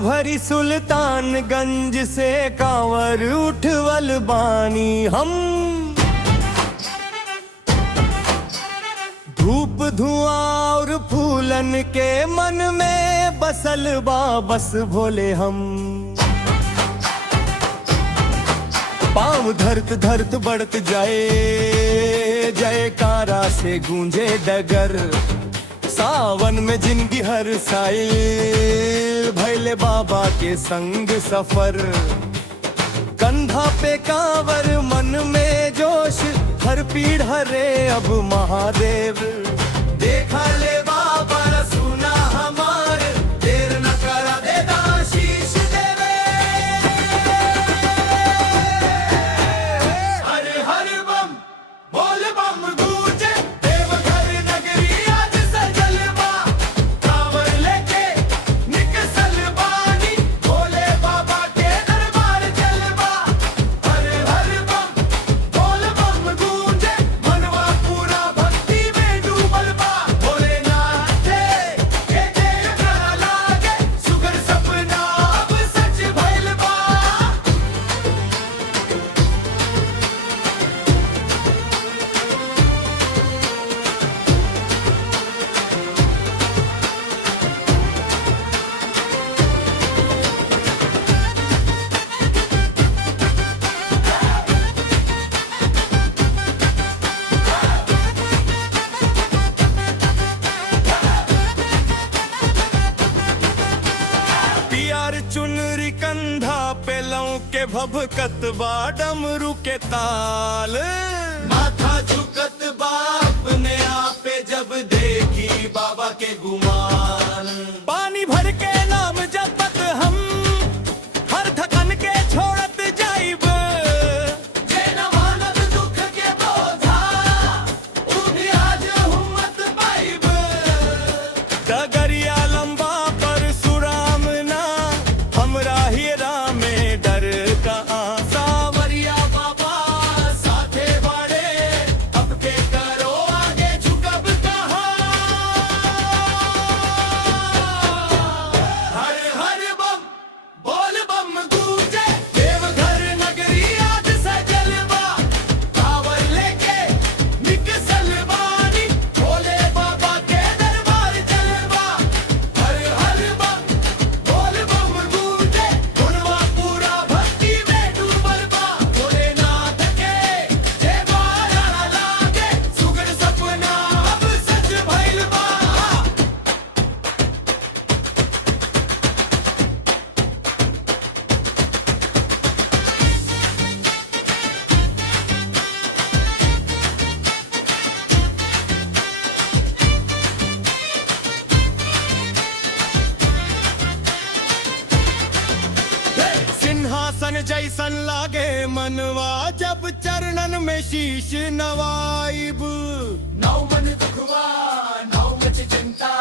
भरी सुल्तानगंज से कांवर उठवल बानी हम। धूप धुआं और फूलन के मन में बसल बा बस भोले हम। पाँव धरत धरत बढ़त जाए, जयकारा से गूंजे डगर। सावन में जिंदगी हर साइल भैले बाबा के संग सफर। कंधा पे कांवर मन में जोश, हर पीढ़ हरे अब महादेव। देखा ले बाबा सुना हमार, देर न करा देता शीश देवे। हर हर बम बोल बम गूंजे, देवघर नगरी आज सजल बा। कांवर लेके निकसल बानी, भोले बाबा के दरबार चलबा। हर हर बम बोल बम गूंजे, मनवा पूरा भक्ति में डूबल बा। भोलेनाथ के देखा लागे, सुगर सपना अब सच भइल बा। पियार चुनरी कंधा पे लौं के भभकत बा डमरू के ताल। माथा झुकत बा अपने आपे जब देखी बाबा के गुमान। पानी भर के नाम जपत हम, हर थकन के छोड़त जाइब। जे न मानत दुख के बोझा, ऊ भी आज हिम्मत पाइब। डगरिया लंबा पर सुराम ना, हमरा हीरा में डर कहाँ। सावरिया बाबा साथे बाड़े, अब के करो आगे झुकब कहाँ। हर हर बम बोल बम गूंजे, देवघर नगरी आज सजल बा। कांवर लेके निकसल बानी, भोले बाबा के दरबार चलबा। हर हर बम बोल बम गूंजे, मनवा पूरा भक्ति में डूबल बा। भोलेनाथ के जयकारा लागे, सुगर सपना अब सच भइल बा। सिंहासन जैसन लागे मनवा, जब चरणन में शीश नवाइब। नौ मन दुखवा नौ मच चिंता,